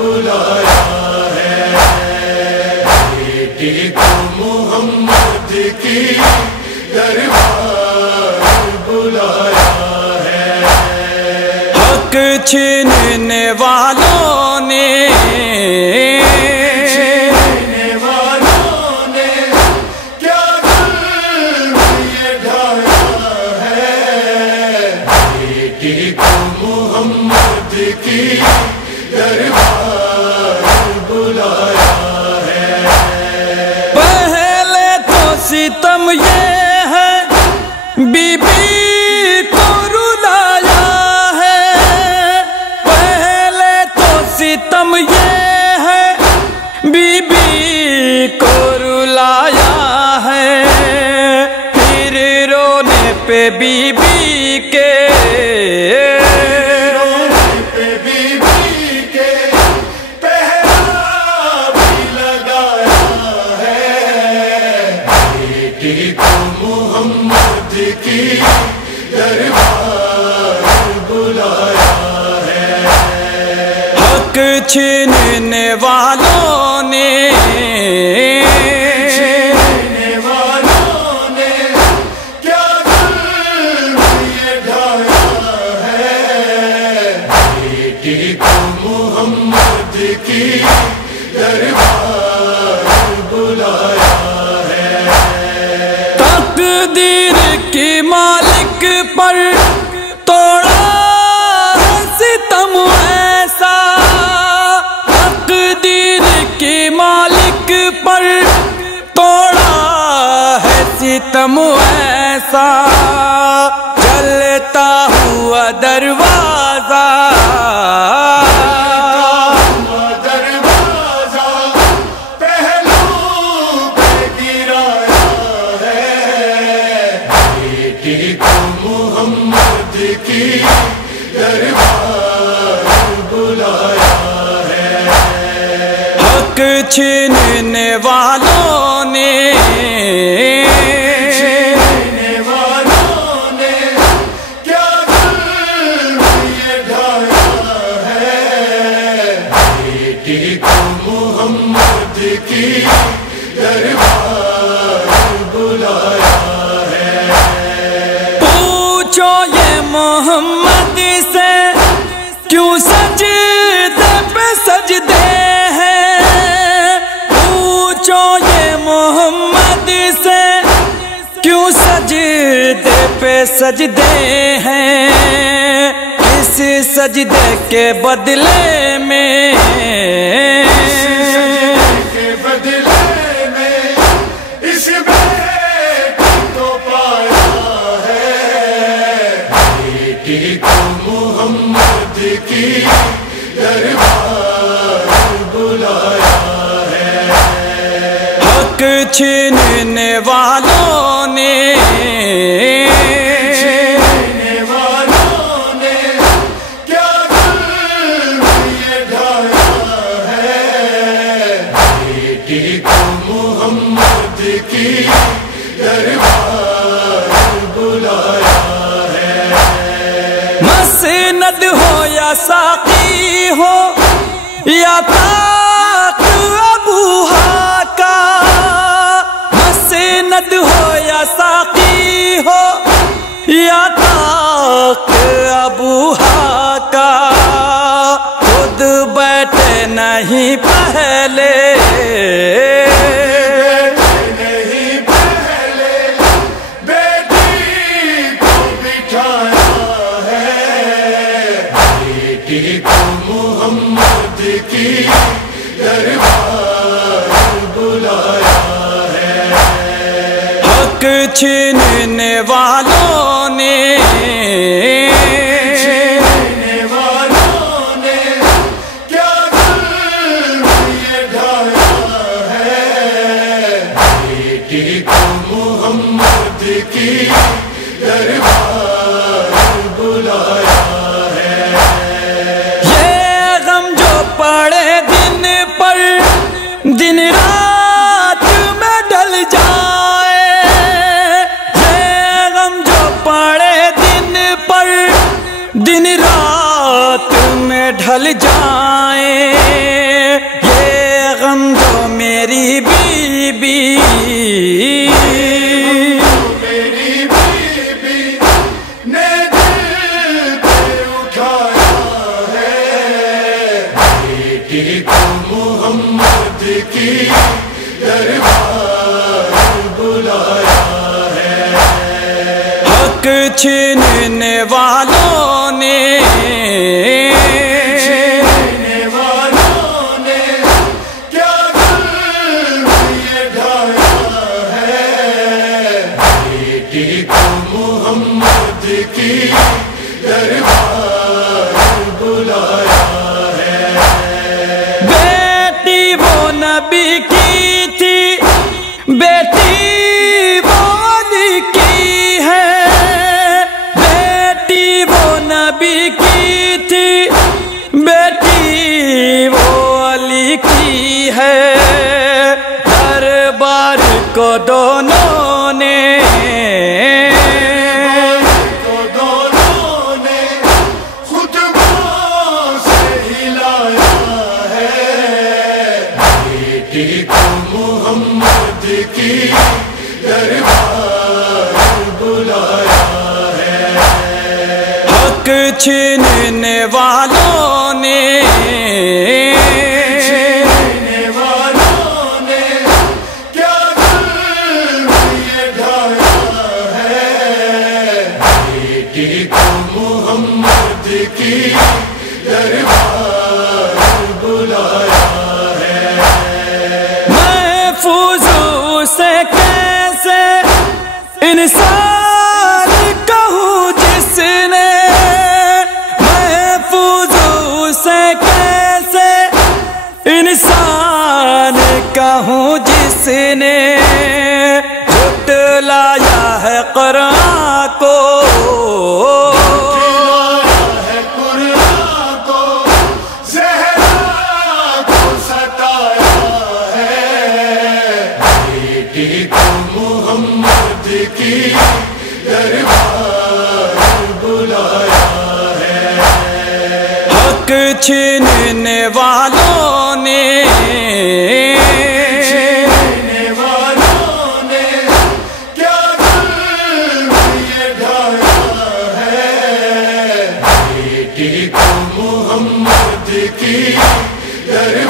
بلایا ہے، بیٹی کو محمد کی دربار بلایا ہے۔ حق چھیننے والوں نے کیا ظلم یہ ڈھایا ہے، بیٹی کو محمد کی دربار بلایا ہے۔ پہلے تو ستم یہ ہے بی بی کو رلایا ہے، پہلے تو ستم یہ ہے بی بی کو رلایا ہے، پھر رونے پہ بی بی کے بیٹی کو محمد کی دربار بلایا ہے۔ حق چھیننے والوں نے کیا ظلم یہ ڈھایا ہے، بیٹی کو محمد کی دربار بلایا ہے۔ تقدیر کی مالک پر توڑا ہے ستم ایسا، تقدیر کی مالک پر توڑا ہے ستم ایسا، چلتا ہوا دروازہ بیٹی کو محمد کی دربار بلایا ہے۔ حق چھیننے والوں نے کیا ظلم یہ ڈھایا ہے، بیٹی کو محمد کی دربار بلایا ہے۔ پوچھو یہ محمد سے کیوں سجدے پہ سجدے ہیں، پوچھو یہ محمد سے کیوں سجدے پہ سجدے ہیں، اس سجدے کے بدلے میں اس بیٹی کو پایا ہے، بیٹی کو محمد کی دربار بلایا ہے۔ حق چھیننے والوں نے کیا ظلم یہ ڈھایا ہے، بیٹی کو محمد کی دربار بلایا ہے۔ مسند ہو یا ساقی ہو یا طاق ابوہا کا، مسند ہو یا ساقی ہو یا طاق ابوہا کا، خود بیٹھے نہیں پہلے بیٹی کو محمد کی دربار بلایا ہے۔ حق چھیننے والوں نے کیا ظلم یہ ڈھایا ہے، بیٹی کو محمد کی دربار بلایا ہے۔ یہ غم جو پڑے دن پر دن رات میں ڈل جائے، یہ غم جو پڑے دن کو محمد کی دربار بلایا ہے۔ حق چھیننے والوں نے کیا ظلم یہ ڈھایا ہے، بیٹی کو محمد کی دربار بلایا ہے۔ بیٹی وہ نبی کی تھی، بیٹی وہ علی کی ہے، بیٹی وہ نبی کی تھی، بیٹی وہ علی کی ہے۔ دربار کو دونوں نے بیٹی کو محمد کی دربار بلایا ہے۔ حق چھیننے والوں نے کیا ظلم یہ ڈھایا ہے، بیٹی کو محمد کی دربار بلایا ہے۔ محفوظ سے کیسے انسان کہوں جس نے، محفوظ سے کیسے انسان کہوں جس نے جھٹلایا ہے قرآن کو، بیٹی کو محمد کی دربار بلایا ہے۔ حق چھیننے والوں نے کیا ظلم یہ ڈھایا ہے، بیٹی کو محمد کی دربار